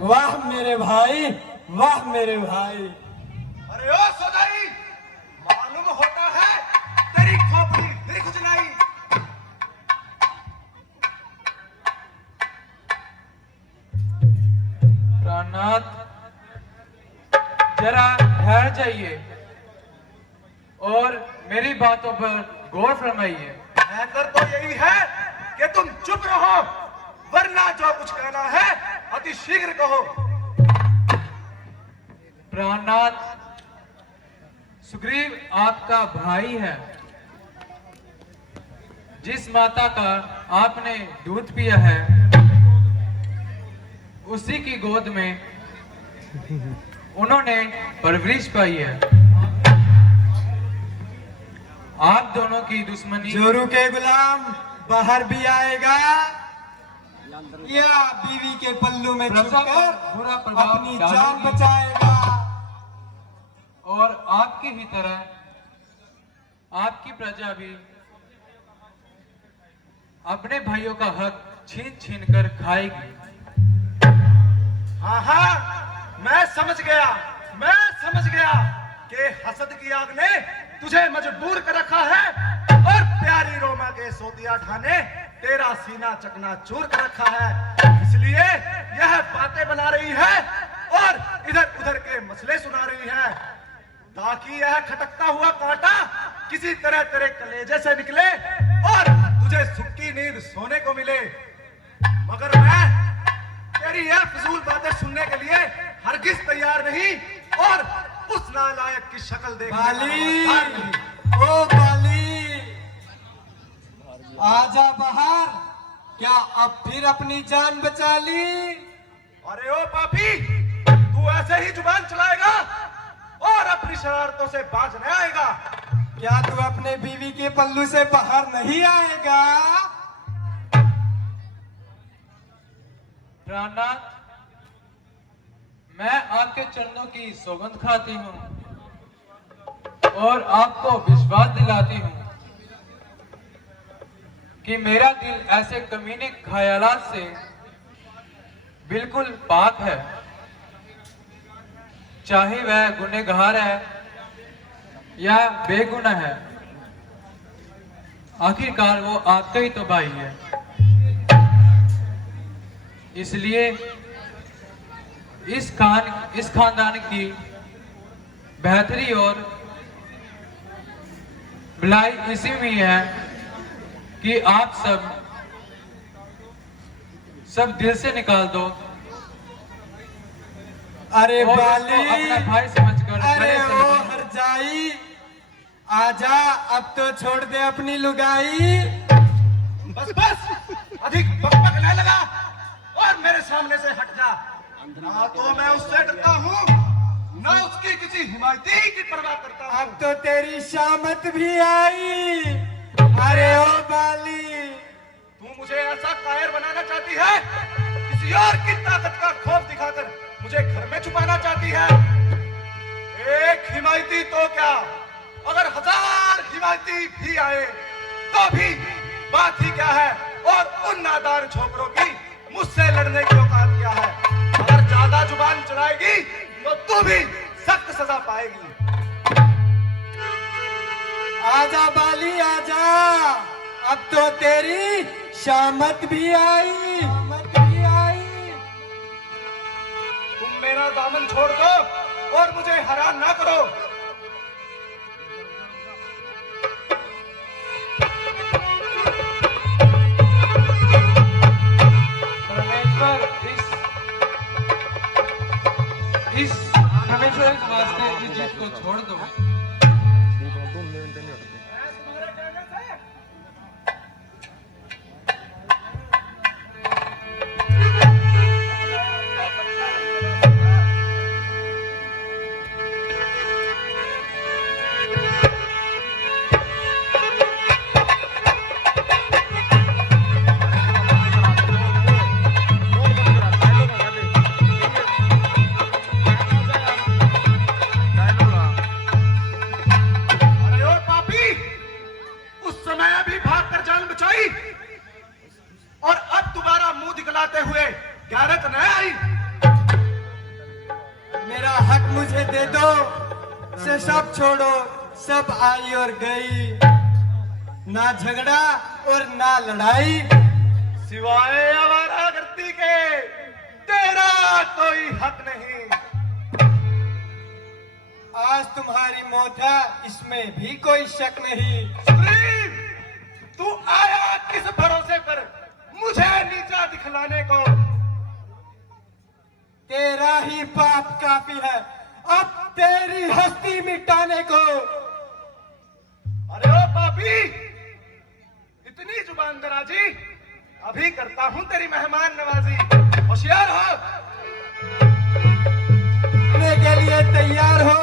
वाह मेरे भाई, वाह मेरे भाई। अरे ओ सदाई, मालूम होता है तेरी खोपड़ी दिख जलाई। प्राणनाथ, जरा ठहर जाइए और मेरी बातों पर गौर फरमाइए। बेहतर तो यही है कि तुम चुप रहो, वरना जो कुछ कहना है अति शीघ्र कहो। प्राणनाथ, सुग्रीव आपका भाई है। जिस माता का आपने दूध पिया है, उसी की गोद में उन्होंने परवरिश पाई है। आप दोनों की दुश्मनी जोरू के गुलाम बाहर भी आएगा या बीवी के पल्लू में छुपकर बुरा प्रभाव अपनी जान डालेगी। बचाएगा। और आपकी ही तरह आपकी प्रजा भी अपने भाइयों का हक छीन छीन कर खाएगी। हाँ हाँ, मैं समझ गया कि हसद की आग ने तुझे मजबूर कर रखा है और प्यारी रोमा के सोतिया ठाने तेरा सीना चकनाचूर कर रखा है। इसलिए यह बातें बना रही है और इधर उधर के मसले सुना रही है, ताकि यह खटकता हुआ कांटा किसी तरह तेरे कलेजे से निकले और तुझे सुक्की नींद सोने को मिले। मगर मैं तेरी यह फिजूल बातें सुनने के लिए हरगिज तैयार नहीं और उस नालायक की शक्ल देखने का बाली, हवसदार नहीं। ओ बाली, आजा बाहर। क्या अब फिर अपनी जान बचा ली? अरे ओ पापी, तू ऐसे ही जुबान चलाएगा और अपनी शरारतों से बाज न आएगा। क्या तू अपने बीवी के पल्लू से बाहर नहीं आएगा? प्राणनाथ, मैं आपके चरणों की सौगंध खाती हूं और आपको विश्वास दिलाती हूं कि मेरा दिल ऐसे कमीने ख्यालात से बिल्कुल पाक है। चाहे वह गुनहगार है या बेगुनाह है, आखिरकार वो आपका ही तो भाई है। इसलिए इस खानदान की बेहतरी और भलाई इसी में है कि आप सब दिल से निकाल दो अरे और बाली, उसको अपना भाई समझकर अरे गले से ओ लगाओ। हरजाई, आजा, अब तो छोड़ दे अपनी लुगाई। बस बस, अधिक बकबक न लगा और मेरे सामने से हट जा। ना तो मैं उससे डरता हूँ, ना उसकी किसी हिमायती की परवाह करता हूँ। अब तो तेरी शामत भी आई। अरे ओ बाली, तू मुझे ऐसा कायर बनाना चाहती है, किसी और की ताकत का खौफ दिखाकर मुझे घर में छुपाना चाहती है। एक हिमायती तो क्या, अगर 1000 हिमायती भी आए तो भी बात ही क्या है। और उन नादान छोकरों की मुझसे लड़ने की औकात क्या है। अगर ज्यादा जुबान चलाएगी तो तू भी सख्त सजा पाएगी। आजा बाली, आजा, अब तो तेरी शामत भी आई। तुम मेरा दामन छोड़ दो और मुझे हैरान ना करो। परमेश्वर इस वास्ते इस जीत को छोड़ दो। मुझे दे दो, से सब छोड़ो, सब आई और गई, ना झगड़ा और ना लड़ाई। सिवाय आवारागर्दी के तेरा कोई हक नहीं। आज तुम्हारी मौत है, इसमें भी कोई शक नहीं। सुग्रीव, तू आया किस भरोसे पर मुझे नीचा दिखलाने को? तेरा ही पाप काफी है अब तेरी हस्ती मिटाने को। अरे ओ पापी, इतनी जुबान दराजी, अभी करता हूं तेरी मेहमान नवाजी। होशियार हो, करने के लिए तैयार हो।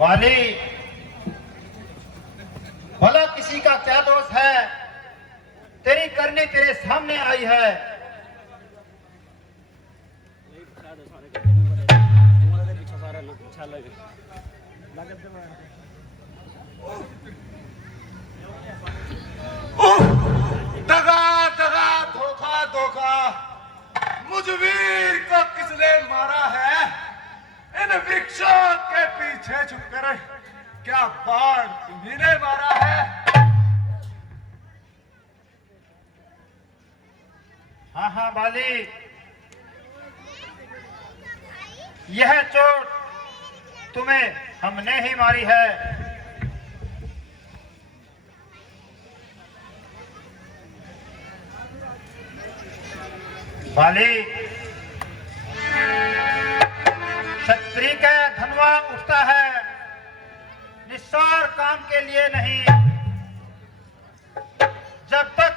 वाली, भला किसी का क्या दोष है? तेरी करनी तेरे सामने आई है। दगा दगा, धोखा धोखा, मुझ वीर को किसने मारा है? इन वृक्षों के पीछे छुपकर क्या बाण तुम्ही ने मारा है? हाँ हाँ बाली, यह चोट तुम्हें हमने ही मारी है। बाली, क्षत्रिय का धनवा उठता है निस्सार काम के लिए नहीं। जब तक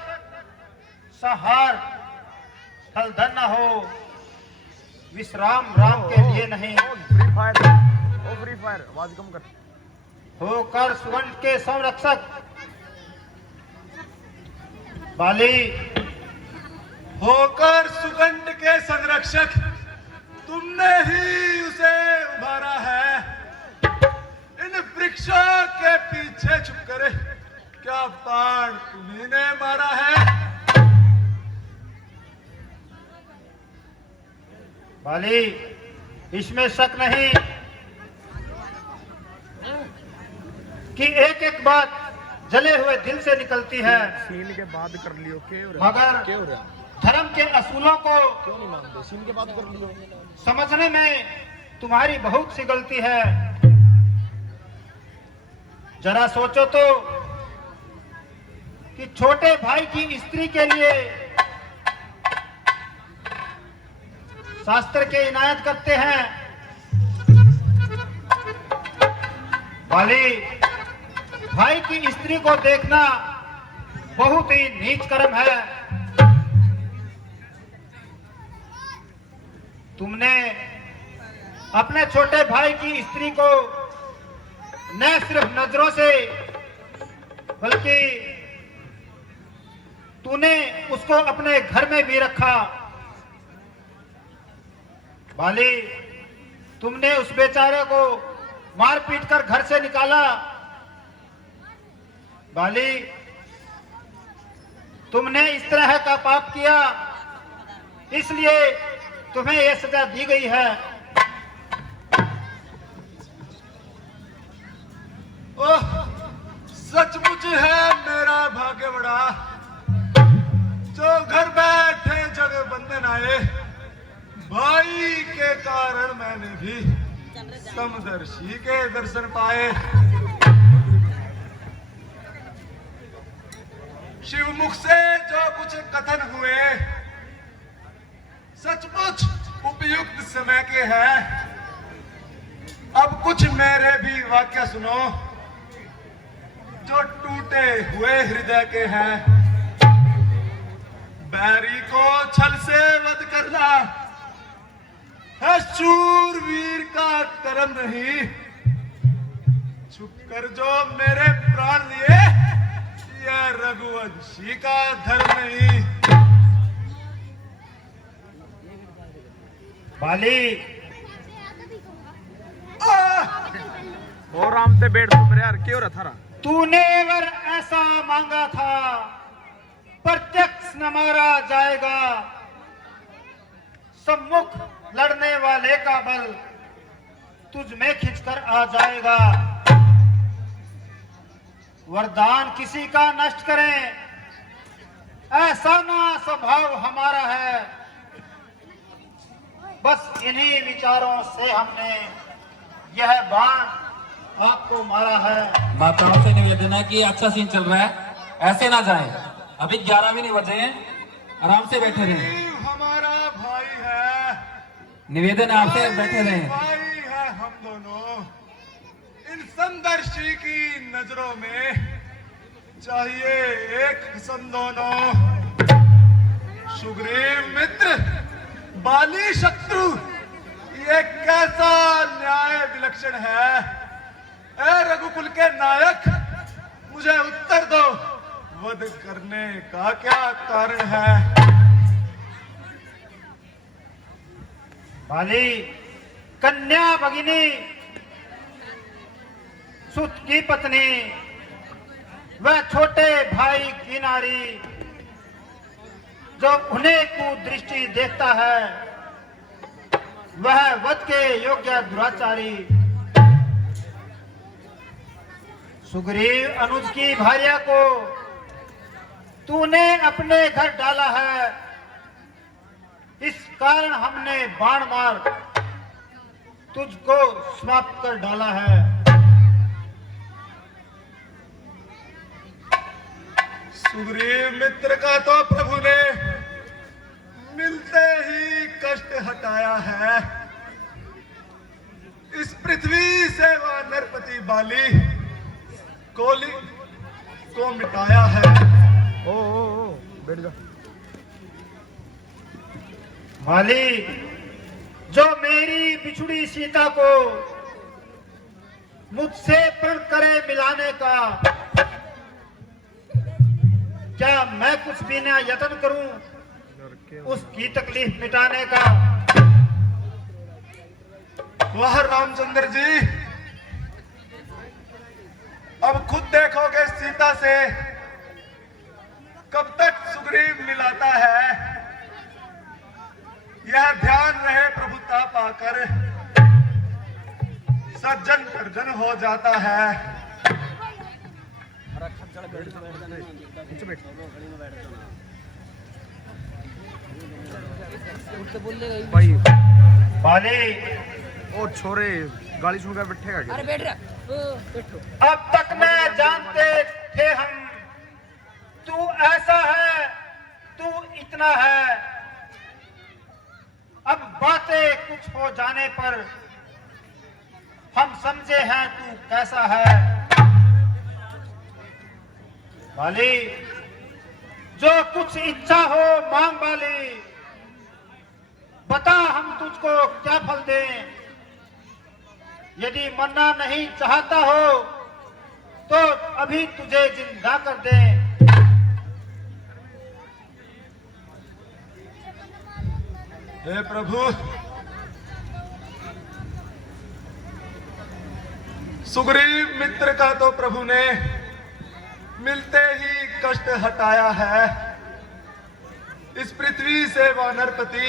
संहार फलधन न हो, विश्राम राम के लिए नहीं। फ्री फायर आवाज कम कर। होकर सुवर्ण के संरक्षक बाली, होकर सुगंध के संरक्षक तुमने ही उसे उभारा है। इन वृक्षों के पीछे छुपकर क्या बाण तुम्ही ने मारा है? बाली, इसमें शक नहीं। कि एक एक बात जले हुए दिल से निकलती है, सीन के बाद कर लियो मगर क्या हो रहा धर्म के असूलों को क्यों नहीं मानते सीन के बाद कर लियो समझने में तुम्हारी बहुत सी गलती है। जरा सोचो तो कि छोटे भाई की स्त्री के लिए शास्त्र के इनायत करते हैं। वाली भाई की स्त्री को देखना बहुत ही नीच कर्म है। तुमने अपने छोटे भाई की स्त्री को न सिर्फ नजरों से बल्कि तूने उसको अपने घर में भी रखा। बाली, तुमने उस बेचारे को मार पीट कर घर से निकाला। बाली, तुमने इस तरह का पाप किया, इसलिए तुम्हें यह सजा दी गई है। ओह, सचमुच है मेरा भाग्य बड़ा, जो घर बैठे जगह बंधन आए। भाई के कारण मैंने भी समदर्शी के दर्शन पाए। शिव मुख से जो कुछ कथन हुए सचमुच उपयुक्त समय के हैं। अब कुछ मेरे भी वाक्य सुनो जो टूटे हुए हृदय के हैं। बैरी को छल से वध करना है शूरवीर का कर्म नहीं। छुप कर जो मेरे प्राण लिए यह रघुवंशी का धर्म नहीं। बाली, और आराम से बैठ तुम यार क्यों रहा थारा तूने वर ऐसा मांगा था, प्रत्यक्ष न मारा जाएगा। सम्मुख लड़ने वाले का बल तुझ में खिंचकर आ जाएगा। वरदान किसी का नष्ट करें, ऐसा ना स्वभाव हमारा है। बस इन्हीं विचारों से हमने यह बाण आपको मारा है। माताओं से निवेदन है कि अच्छा सीन चल रहा है, ऐसे ना जाएं। अभी 11 भी नहीं बजे हैं, आराम से बैठे रहें। शिव हमारा भाई है, निवेदन है आपसे, बैठे रहें। भाई है हम दोनों। इन समदर्शी की नजरों में चाहिए एक हसन दोनों। सुग्रीव मित्र, बाली शत्रु, ये कैसा न्याय विलक्षण है। ए रघुकुल के नायक, मुझे उत्तर दो, वध करने का क्या कारण है। बाली, कन्या भगिनी, सुत की पत्नी, वह छोटे भाई की नारी जो उन्हें कुदृष्टि देखता है, वह वध के योग्य दुराचारी। सुग्रीव अनुज की भार्या को तूने अपने घर डाला है, इस कारण हमने बाण मार तुझको समाप्त कर डाला है। सुग्रीव मित्र का तो प्रभु ने मिलते ही कष्ट हटाया है। इस पृथ्वी से वह नरपति बाली कोली को मिटाया है। ओ बैठ जा माली, जो मेरी बिछुड़ी सीता को मुझसे प्रण करे मिलाने का, क्या मैं कुछ भी ना यत्न करूं उसकी तकलीफ मिटाने का। वाह रामचंद्र जी, अब खुद देखोगे सीता से कब तक सुग्रीव मिलाता है। यह ध्यान रहे, प्रभुता पाकर सज्जन पर्जन हो जाता है। नीचे बैठ। भाई बाली, ओ छोरे गाली सुनकर बैठेगा क्या? अरे बैठ रहा बैठो। अब तक में जानते थे हम, तू ऐसा है, तू इतना है। अब बातें कुछ हो जाने पर हम समझे हैं तू कैसा है। बाली, जो कुछ इच्छा हो मांग बाली, बता हम तुझको क्या फल दें। यदि मरना नहीं चाहता हो तो अभी तुझे जिंदा कर दें। हे प्रभु, सुग्रीव मित्र का तो प्रभु ने मिलते ही कष्ट हटाया है। इस पृथ्वी से वानरपति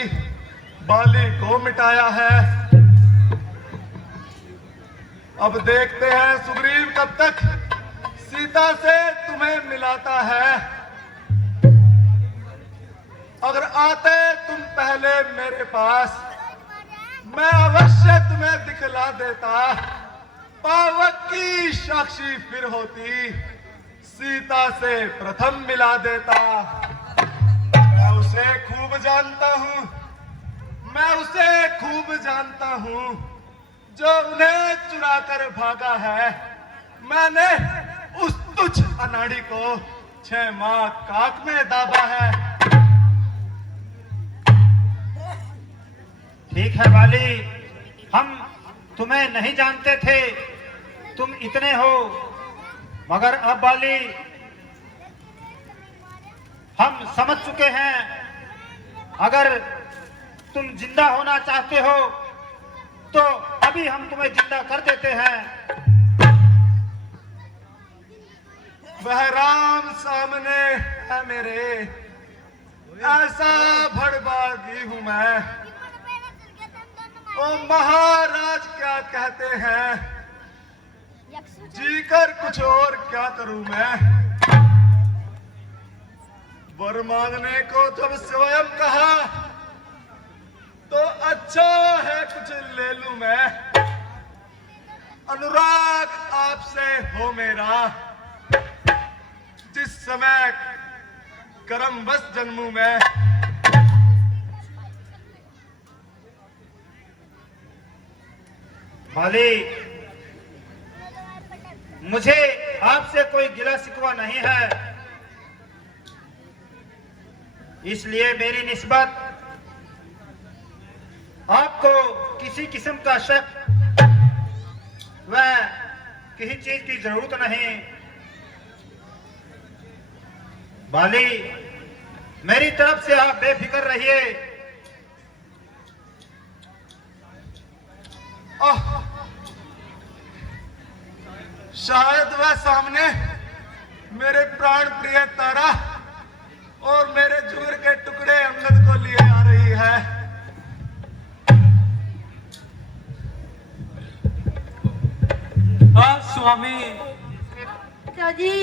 बाली को मिटाया है। अब देखते हैं सुग्रीव कब तक सीता से तुम्हें मिलाता है। अगर आते तुम पहले मेरे पास, मैं अवश्य तुम्हें दिखला देता। पावक की साक्षी फिर होती, सीता से प्रथम मिला देता। मैं उसे खूब जानता हूं, मैं उसे खूब जानता हूं, जो उन्हें चुरा कर भागा है। मैंने उस तुच्छ अनाड़ी को 6 माह काक में दाबा है। ठीक है बाली, हम तुम्हें नहीं जानते थे, तुम इतने हो। मगर अब बाली, हम समझ चुके हैं। अगर तुम जिंदा होना चाहते हो तो अभी हम तुम्हें जिंदा कर देते हैं। वह राम सामने है मेरे, ऐसा भड़बागी हूं मैं। ओ महाराज क्या कहते हैं, जीकर कुछ और क्या करूं मैं। वर मांगने को जब स्वयं कहा तो अच्छा है कुछ ले लूं मैं। अनुराग आपसे हो मेरा, जिस समय कर्मवश जन्मूं मैं। बाली, मुझे आपसे कोई गिला शिकवा नहीं है, इसलिए मेरी निस्बत आपको किसी किस्म का शक व किसी चीज की जरूरत नहीं। बाली, मेरी तरफ से आप बेफिक्र रहिए। शायद वह सामने मेरे प्राण प्रिय तारा और मेरे जुगर के टुकड़े अंगद को लिए आ रही है। हाँ स्वामी। जी